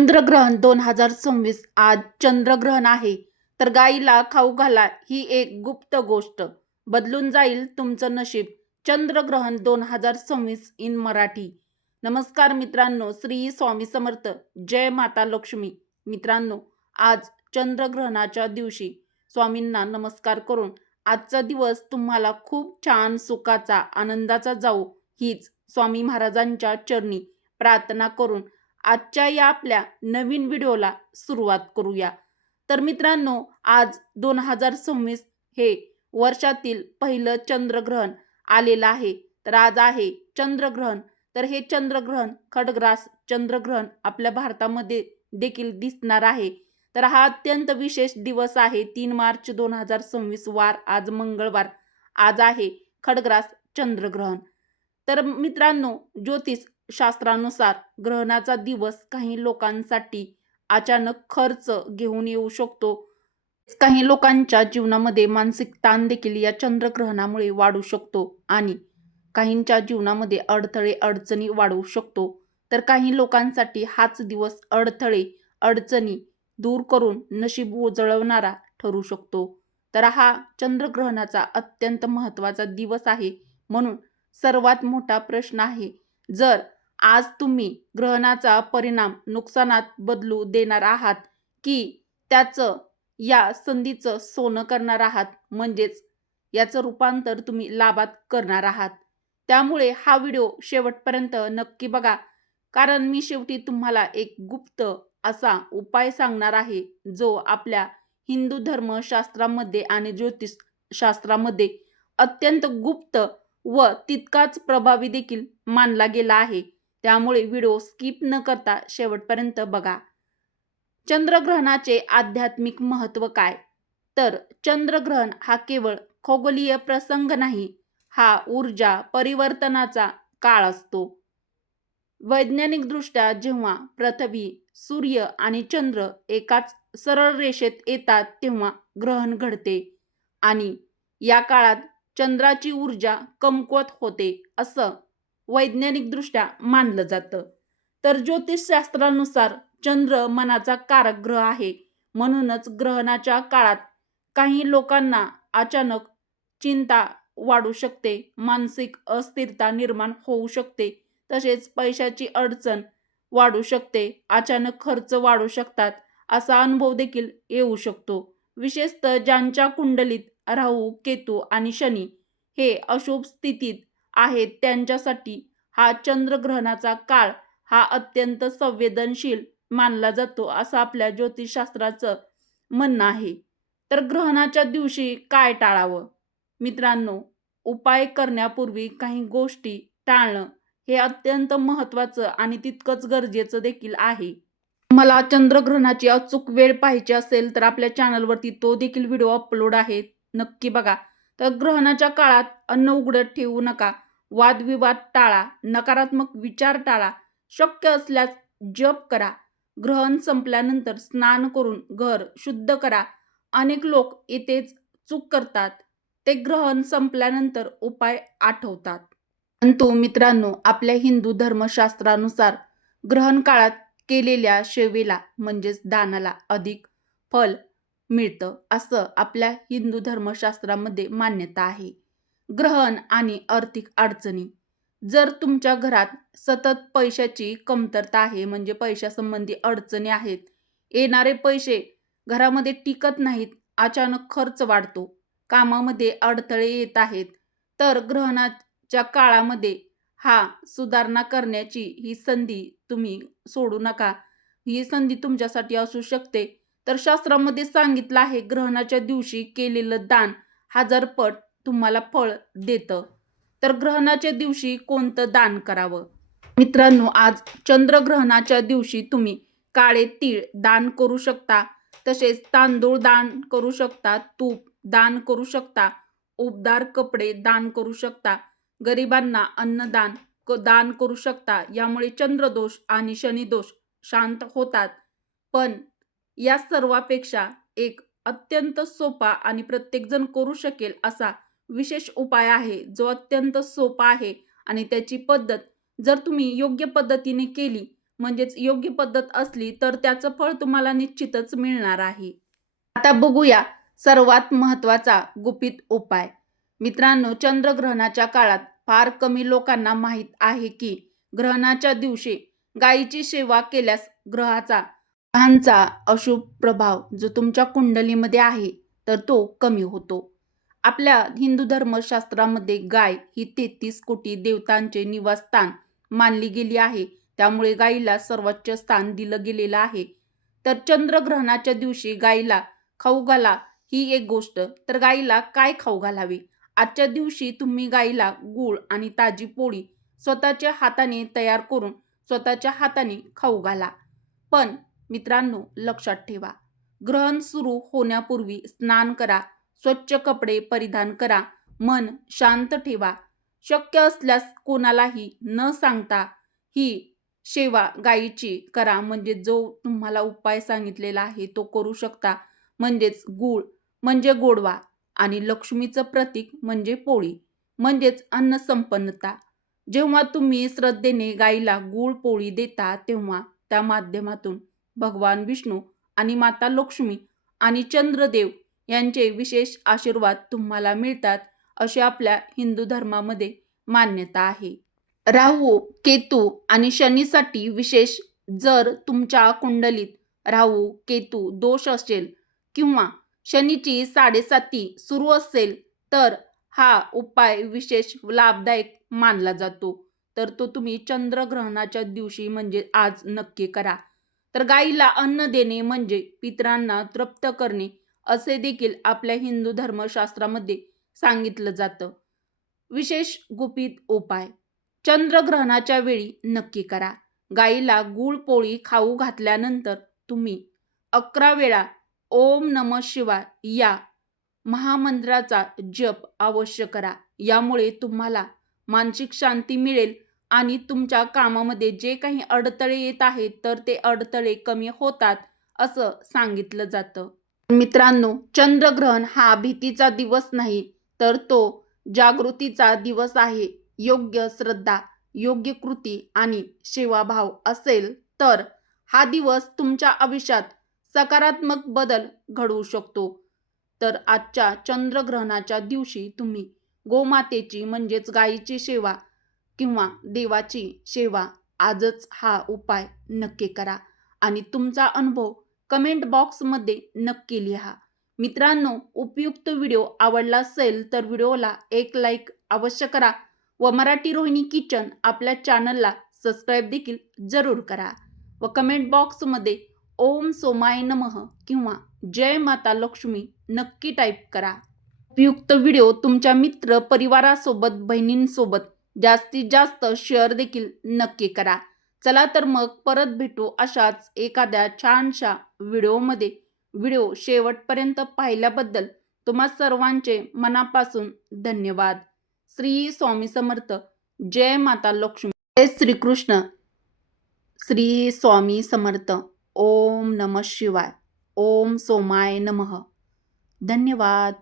चंद्रग्रहण 2026 आज चंद्रग्रहण आहे. तर गाईला खाऊ घाला ही एक गुप्त गोष्ट. बदलून जाईल तुमचं नशीब. चंद्रग्रहण 2026 इन मराठी. नमस्कार मित्रांनो, श्री स्वामी समर्थ. जय माता लक्ष्मी. मित्रांनो, आज चंद्रग्रहणाच्या दिवशी स्वामींना नमस्कार करून आजचा दिवस तुम्हाला खूप छान सुखाचा, आनंदाचा जाऊ हीच स्वामी महाराजांच्या चरणी प्रार्थना करून आजच्या या आपल्या नवीन व्हिडिओला सुरुवात करूया. तर मित्रांनो, आज 2026 हे वर्षातील पहिलं चंद्रग्रहण आलेलं आहे. तर आज आहे चंद्रग्रहण. तर हे चंद्रग्रहण खडग्रास चंद्रग्रहण आपल्या भारतामध्ये देखील दिसणार आहे. तर हा अत्यंत विशेष दिवस आहे. 3 मार्च 2026 वार आज मंगळवार. आज आहे खडग्रास चंद्रग्रहण. तर मित्रांनो, ज्योतिष शास्त्रानुसार ग्रहणाचा दिवस काही लोकांसाठी अचानक खर्च घेऊन येऊ शकतो. काही लोकांच्या जीवनामध्ये मानसिक ताण देखील या चंद्रग्रहणामुळे वाढू शकतो आणि काहींच्या जीवनामध्ये अडथळे अडचणी वाढवू शकतो. तर काही लोकांसाठी हाच दिवस अडथळे अडचणी दूर करून नशीब उजळवणारा ठरू शकतो. तर हा चंद्रग्रहणाचा अत्यंत महत्त्वाचा दिवस आहे. म्हणून सर्वात मोठा प्रश्न आहे, जर आज तुम्ही ग्रहणाचा परिणाम नुकसानात बदलू देणार आहात की त्याचं या संधीचं सोनं करणार आहात, म्हणजेच याचं रूपांतर तुम्ही लाभात करणार आहात. त्यामुळे हा व्हिडिओ शेवटपर्यंत नक्की बघा, कारण मी शेवटी तुम्हाला एक गुप्त असा उपाय सांगणार आहे, जो आपल्या हिंदू धर्मशास्त्रामध्ये आणि ज्योतिष शास्त्रामध्ये अत्यंत गुप्त व तितकाच प्रभावी देखील मानला गेला आहे. त्यामुळे व्हिडिओ स्किप न करता शेवटपर्यंत बघा. चंद्रग्रहणाचे आध्यात्मिक महत्त्व काय? तर चंद्रग्रहण हा केवळ खगोलीय प्रसंग नाही, हा ऊर्जा परिवर्तनाचा काळ असतो. वैज्ञानिकदृष्ट्या जेव्हा पृथ्वी, सूर्य आणि चंद्र एकाच सरळ रेषेत येतात तेव्हा ग्रहण घडते आणि या काळात चंद्राची ऊर्जा कमकुवत होते असं वैज्ञानिकदृष्ट्या मानलं जातं. तर ज्योतिषशास्त्रानुसार चंद्र मनाचा कारक ग्रह आहे. म्हणूनच ग्रहणाच्या काळात काही लोकांना अचानक चिंता वाढू शकते, मानसिक अस्थिरता निर्माण होऊ शकते, तसेच पैशाची अडचण वाढू शकते, अचानक खर्च वाढू शकतात, असा अनुभव देखील येऊ शकतो. विशेषतः ज्यांच्या कुंडलीत राहू, केतू आणि शनी हे अशुभ स्थितीत आहेत त्यांच्यासाठी हा चंद्रग्रहणाचा काळ हा अत्यंत संवेदनशील मानला जातो, असं आपल्या ज्योतिषशास्त्राचं म्हणणं आहे. तर ग्रहणाच्या दिवशी काय टाळावं? मित्रांनो, उपाय करण्यापूर्वी काही गोष्टी टाळणं हे अत्यंत महत्त्वाचं आणि तितकंच गरजेचं देखील आहे. मला चंद्रग्रहणाची अचूक वेळ पाहायची असेल तर आपल्या चॅनलवरती तो देखील व्हिडिओ अपलोड आहे, नक्की बघा. तर ग्रहणाच्या काळात अन्न उघडं ठेवू नका, वादविवाद टाळा, नकारात्मक विचार टाळा, शक्य असल्यास जप करा. ग्रहण संपल्यानंतर स्नान करून घर शुद्ध करा. अनेक लोक इथेच चूक करतात, ते ग्रहण संपल्यानंतर उपाय आठवतात. परंतु मित्रांनो, आपल्या हिंदू धर्मशास्त्रानुसार ग्रहण काळात केलेल्या सेवेला म्हणजेच दानाला अधिक फल मिळतं, असं आपल्या हिंदू धर्मशास्त्रामध्ये मान्यता आहे. ग्रहण आणि आर्थिक अडचणी. जर तुमच्या घरात सतत पैशाची कमतरता आहे, म्हणजे पैशासंबंधी अडचणी आहेत, येणारे पैसे घरामध्ये टिकत नाहीत, अचानक खर्च वाढतो, कामामध्ये अडथळे येत आहेत, तर ग्रहणाच्या काळामध्ये हा सुधारणा करण्याची ही संधी तुम्ही सोडू नका. ही संधी तुमच्यासाठी असू शकते. तर शास्त्रामध्ये सांगितलं आहे, ग्रहणाच्या दिवशी केलेलं दान 1000 पट तुम्हाला फळ देतं. तर ग्रहणाच्या दिवशी कोणतं दान करावं? मित्रांनो, आज चंद्रग्रहणाच्या दिवशी तुम्ही काळे तीळ दान करू शकता, तसेच तांदूळ दान करू शकता, तूप दान करू शकता, उबदार कपडे दान करू शकता, गरिबांना अन्नदान दान करू शकता. यामुळे चंद्रदोष आणि शनिदोष शांत होतात. पण या सर्वापेक्षा एक अत्यंत सोपा आणि प्रत्येकजण करू शकेल असा विशेष उपाय आहे, जो अत्यंत सोपा आहे आणि त्याची पद्धत जर तुम्ही योग्य पद्धतीने केली म्हणजेच योग्य पद्धत असली तर त्याचं फळ तुम्हाला निश्चितच मिळणार आहे. आता बघूया सर्वात महत्त्वाचा गुपित उपाय. मित्रांनो, चंद्रग्रहणाच्या काळात फार कमी लोकांना माहीत आहे की ग्रहणाच्या दिवशी गायीची सेवा केल्यास ग्रहांचा अशुभ प्रभाव जो तुमच्या कुंडलीमध्ये आहे तर तो कमी होतो. आपल्या हिंदू धर्मशास्त्रामध्ये गाय ही 33 कोटी देवतांचे निवासस्थान मानली गेली आहे. त्यामुळे गायीला सर्वोच्च स्थान दिलं गेलेलं आहे. तर चंद्रग्रहणाच्या दिवशी गायीला खाऊ घाला ही एक गोष्ट. तर गायीला काय खाऊ घालावे? आजच्या दिवशी तुम्ही गायीला गूळ आणि ताजी पोळी स्वतःच्या हाताने तयार करून स्वतःच्या हाताने खाऊ घाला. पण मित्रांनो, लक्षात ठेवा, ग्रहण सुरू होण्यापूर्वी स्नान करा, स्वच्छ कपडे परिधान करा, मन शांत ठेवा. शक्य असल्यास कोणालाही न सांगता ही सेवा गायीची करा. म्हणजे जो तुम्हाला उपाय सांगितलेला आहे तो करू शकता. म्हणजेच गूळ म्हणजे गोडवा आणि लक्ष्मीचं प्रतीक म्हणजे पोळी म्हणजेच अन्नसंपन्नता. जेव्हा तुम्ही श्रद्धेने गायीला गूळ पोळी देता तेव्हा त्या माध्यमातून भगवान विष्णू आणि माता लक्ष्मी आणि चंद्रदेव यांचे विशेष आशीर्वाद तुम्हाला मिळतात अशी आपल्या हिंदू धर्मामध्ये मान्यता आहे. राहू, केतू आणि शनीसाठी विशेष. जर तुमच्या कुंडलीत राहू केतू दोष असेल किंवा शनीची 7.5 सुरू असेल तर हा उपाय विशेष लाभदायक मानला जातो. तर तो तुम्ही चंद्रग्रहणाच्या दिवशी म्हणजे आज नक्की करा. तर गायीला अन्न देणे म्हणजे पितरांना तृप्त करणे असे देखील आपल्या हिंदू धर्मशास्त्रामध्ये सांगितलं जातं. विशेष गुपित उपाय चंद्रग्रहणाच्या वेळी नक्की करा. गायीला गूळ पोळी खाऊ घातल्यानंतर तुम्ही 11 वेळा ओम नमः शिवाय या महामंत्राचा जप अवश्य करा. यामुळे तुम्हाला मानसिक शांती मिळेल आणि तुमच्या कामामध्ये जे काही अडथळे येत आहेत तर ते अडथळे कमी होतात असं सांगितलं जातं. मित्रांनो, चंद्रग्रहण हा भीतीचा दिवस नाही तर तो जागृतीचा दिवस आहे. योग्य श्रद्धा, योग्य कृती आणि सेवाभाव असेल तर हा दिवस तुमच्या आयुष्यात सकारात्मक बदल घडवू शकतो. तर आजच्या चंद्रग्रहणाच्या दिवशी तुम्ही गोमातेची म्हणजेच गायीची सेवा किंवा देवाची सेवा आजच हा उपाय नक्की करा आणि तुमचा अनुभव कमेंट बॉक्समध्ये नक्की लिहा. मित्रांनो, उपयुक्त व्हिडिओ आवडला असेल तर व्हिडिओला एक लाईक अवश्य करा व मराठी रोहिणी किचन आपल्या चॅनलला सबस्क्राईब देखील जरूर करा व कमेंट बॉक्समध्ये ओम सोमाय नमः किंवा जय माता लक्ष्मी नक्की टाईप करा. उपयुक्त व्हिडिओ तुमच्या मित्र परिवारासोबत बहिणींसोबत जास्तीत जास्त शेअर देखील नक्की करा. चला तर मग परत भेटू अशाच एखाद्या छानशा व्हिडिओमध्ये. व्हिडिओ शेवटपर्यंत पाहिल्याबद्दल तुम्हा सर्वांचे मनापासून धन्यवाद. श्री स्वामी समर्थ. जय माता लक्ष्मी. जय श्रीकृष्ण. श्री स्वामी समर्थ. ओम नमः शिवाय. ओम सोमाय नमः. धन्यवाद.